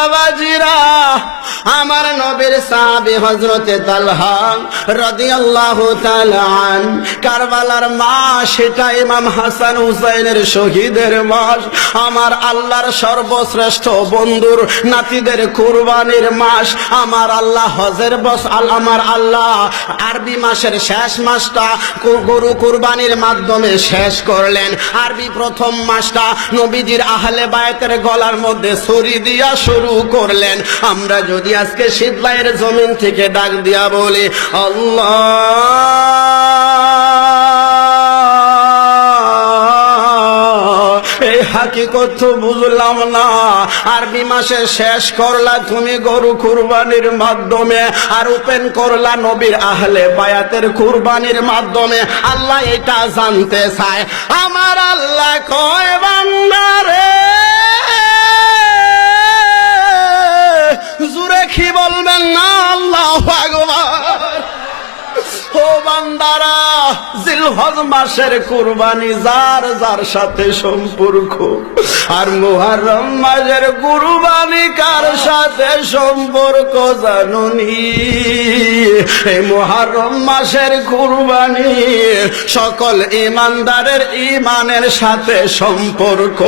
বাবাজিরা, আমার নবীর সাহাবী হযরতে তালহা রাদিয়াল্লাহু তাআলা আন, কারবালার মাস, সেটা ইমাম হাসান হুসাইনের শহীদের মাস। আমার আল্লাহর সর্বশ্রেষ্ঠ বন্ধুর নাতিদের কুরবানির মাস। আমার আল্লাহ হজের আমার আল্লাহ আরবি মাসের শেষ মাসটা গরু কুরবানির মাধ্যমে শেষ করলেন। আরবি প্রথম মাসটা নবীজির আহলে বায়তের গলার মধ্যে ছুরি দিয়া শুরু করলেন। আমরা যদি আজকে শীতলাইয়ের জমিন থেকে ডাক দিয়া বলি আল্লাহ, এই হাকিকত তো বুঝলাম না। আরবি মাসে শেষ করলা তুমি গরু কুরবানির মাধ্যমে, আর ওপেন করলা নবীর আহলে বায়াতের কুরবানির মাধ্যমে। আল্লাহ এটা জানতে চায়। আমার আল্লাহ কয় বান্দারে, জুরে কি বলবেন না আল্লাহু আকবার। ও বান্দারা, জিলহজ মাসের কুরবানি যার যার সাথে সম্পর্ক, আর মুহররম মাসের কুরবানি কার সাথে সম্পর্ক জানুনি? এই মুহররম মাসের কুরবানি সকল ঈমানদারের ঈমানের সাথে সম্পর্ক।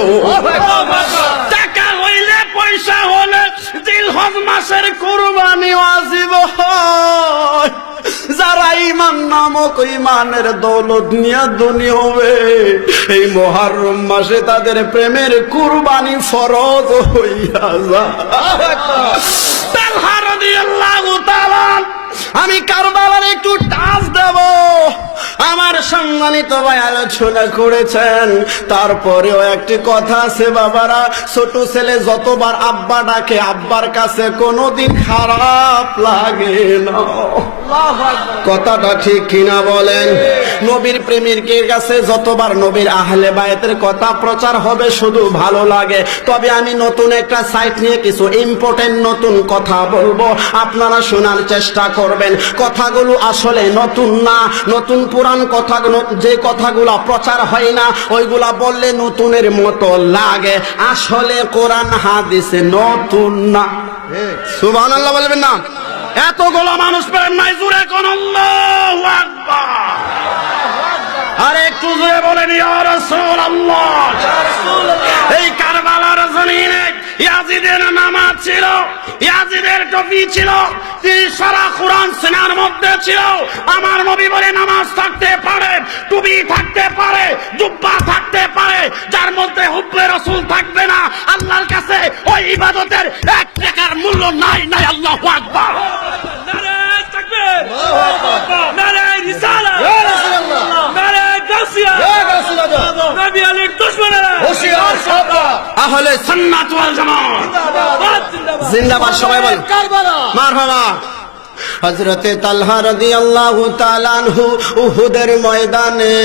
টাকা হইলে পয়সা হলে জিলহজ মাসের কুরবানি ওয়াজিব হয়। যারা ঈমান নামক ঈমানের দৌলত নিয়ে ধনী হবে, এই মুহররম মাসে তাদের প্রেমের কুরবানি ফরজ হইয়া যায়। তালহা রাদিয়াল্লাহু তাআলা, আমি কারবালার একটু টাচ দেব। আমার সম্মানিত ভাই আলোচনা করেছেন, তারপরেও একটি কথা আছে বাবারা, ছোট ছেলে যতবার আব্বা ডাকে আব্বার কাছে কোনোদিন খারাপ লাগে না। কথাটা ঠিক কিনা বলেন? নবীর প্রেমিকের কাছে যতবার নবীর আহলে বায়াতের কথা প্রচার হবে শুধু ভালো লাগে। তবে আমি নতুন একটা সাইট নিয়ে কিছু ইম্পর্টেন্ট নতুন কথা বলবো, আপনারা শোনার চেষ্টা করবেন। কথাগুলো আসলে নতুন না, নতুন পুরান কথাগুলো, যে কথাগুলো প্রচার হয় না ওইগুলা বললে নতুনের মতো লাগে। আসলে কোরআন হাদিসে নতুন না। সুবহানাল্লাহ বলবেন না? এতগুলো মানুষ প্রেম নাই, জোরে কোন আল্লাহু আকবার। আর একটু জোরে বলেন ইয়া রাসূলুল্লাহ। এই কারবালার জমিনে ইয়াজিদের নামাজ ছিল, ইয়াজিদের টুপি ছিল, তিনি সারা কোরআন সিনার মধ্যে ছিল। আমার নবী বলে নামাজ থাকতে পারে, টুপি থাকতে পারে, জুব্বা থাকতে পারে, যার মধ্যে হুব্বে রাসূল থাকবে না, আল্লাহর কাছে ওই ইবাদতের এক টাকার মূল্য নাই। নাই আল্লাহু আকবার। নারে তাকবীর, নারে রিসালাত, ইয়া রাসূলুল্লাহ, নারে গাসিয়া, ইয়া গাসিয়া, নবী আলীর দুশমনেরা হুশিয়ার সাবধান। আহলে সুন্নাত ওয়াল জামাত জিন্দাবাদ, জিন্দাবাদ। সবাই বলেন কারবালা মারহাবা। হযরতে তালহা রাদিয়াল্লাহু তাআলা আনহু উহুদের ময়দানে,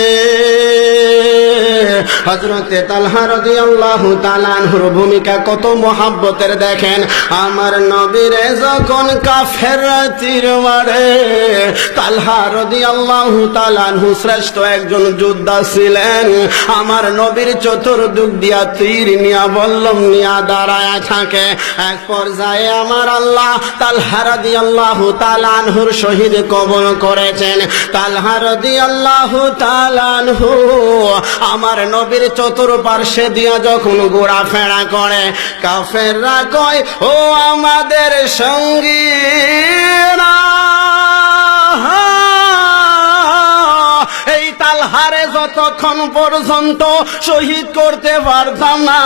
হযরতে তালহা রাদিয়াল্লাহু তাআলা আনহুর ভূমিকা কত মহব্বতের দেখেন। আমার নবীরে যখন কাফেররা তীর মারে, তালহা রাদিয়াল্লাহু তাআলা আনহু শ্রেষ্ঠ একজন যোদ্ধা ছিলেন। আমার নবীর চতুর্দিক দিয়া তীর নিয়া বল্লম নিয়া দাঁড়ায় থাকে। এক পর্যায়ে আমার আল্লাহ তালহা রাদিয়াল্লাহু তাআলা আনহুর শহীদ কবুল করেছেন। তালহা রাদিয়াল্লাহু তাআলা আনহু আমার নবীর চতুর্পার্শ্বে দিয়া যখন ঘোরাফেরা করে, কাফেররা কয় ও আমাদের সঙ্গীরা, এই তালহারে যতক্ষণ পর্যন্ত শহীদ করতে পারতাম না,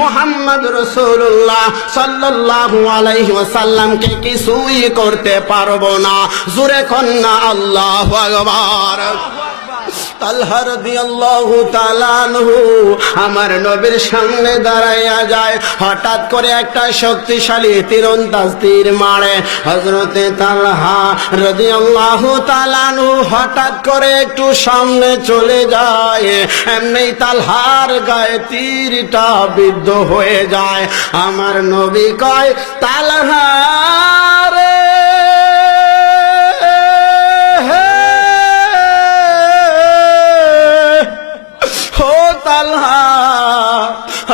মুহাম্মদ রাসূলুল্লাহ সাল্লাল্লাহু আলাইহি ওয়াসাল্লামকে কিছুই করতে পারবো না। জোরে কন্না আল্লাহু আকবার। তালহা রাদিয়াল্লাহু তাআলা আনহু আমার নবীর সামনে দাঁড়াইয়া যায়। হঠাৎ করে একটা শক্তিশালী তীরন্দাজ তীর মারে। হযরতে তালহা রাদিয়াল্লাহু তাআলা আনহু হঠাৎ করে একটু সামনে চলে যায়, এমনি তালহার গায়ে তীরটা বিদ্ধ হয়ে যায়। আমার নবী কয় তালহা রে,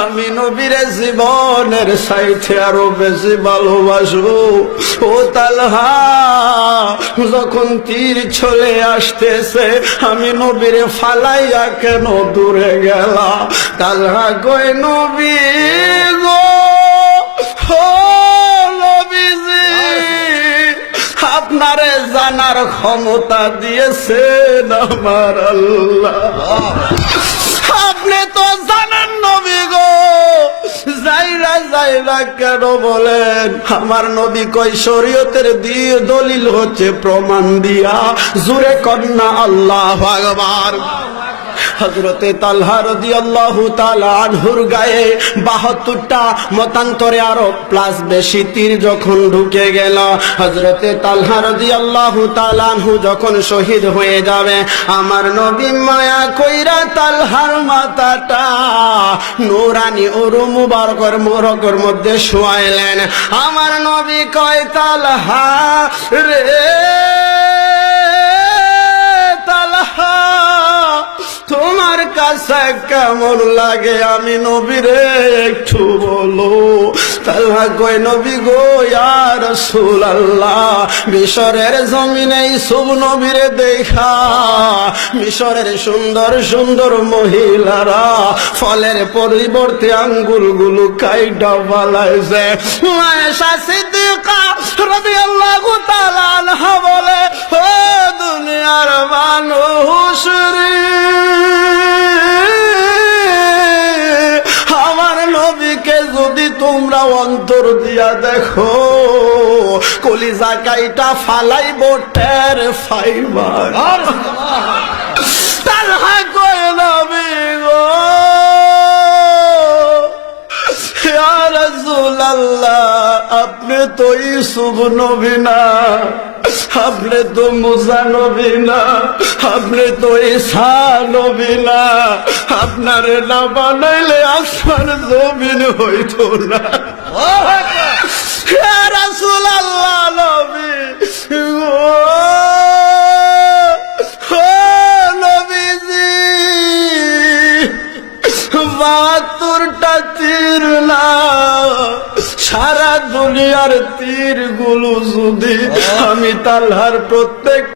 আমি নবীরে জীবনের চাইতে আরো বেশি ভালোবাসবো। ও তালহা, যখন তীর চলে আসতেছে আমি নবীরে ফালাইয়া কেন দূরে গেলা? তালহা কই, নবী গো, ও নবীজি, আপনারে জানার ক্ষমতা দিয়েছেন আমার আল্লাহ। আপনি তো জানেন নবী গো, যাইরা যাইরা কেন বলেন? আমার নবী কই, শরীয়তের দলিল হচ্ছে প্রমাণ দিয়া। জুরে কন্যা আল্লাহু আকবার। হযরতে তালহা রাদিয়াল্লাহু তাআলা আনহুর গায়ে 72টা মতান্তরে আরো প্লাস বেশি তীর যখন ঢুকে গেল, হযরতে তালহা রাদিয়াল্লাহু তাআলা আনহু যখন শহীদ হয়ে যাবে, আমার নবী মায়া কইরা তালহার মাথাটা নূরানি উরু মুবারকের মধ্যে শোয়াইলেন। আমার নবী কয়, তালহা রে, তালহা, তোমার কাছে কেমন লাগে আমি নবীরে একটু বলো। তালহা কয়, নবী গো, ইয়া রাসূলুল্লাহ, মিশরের জমিনে ইউসুফ নবীরে দেখা মিশরের সুন্দর সুন্দর মহিলারা ফলের পরিবর্তে আঙ্গুলগুলো কাইটা ফালাইছে। আয়েশা সিদ্দিকা রাদিয়াল্লাহু তাআলা আনহা বলে, ও দুনিয়ার মানুষ রে, আমার নবীকে যদি তোমরা অন্তর দিয়া দেখো, কলিজা কাইটা ফালাইব টের ফাইবার। তালহা কয়, নবী গো, ইয়া রাসূলুল্লাহ, আপনি তো ইউসুফ নবী না, আপনি তো মুসা নবী না, আপনি তো ঈসা নবী না, আপনারে না বানাইলে আসমান জমিন হইতো না। ইয়া রাসূলুল্লাহ, নবী গো, ও নবীজি, 72টা তীর না, সারা দুনিয়ার তীর গুলো যদি আমি তালহার প্রত্যেক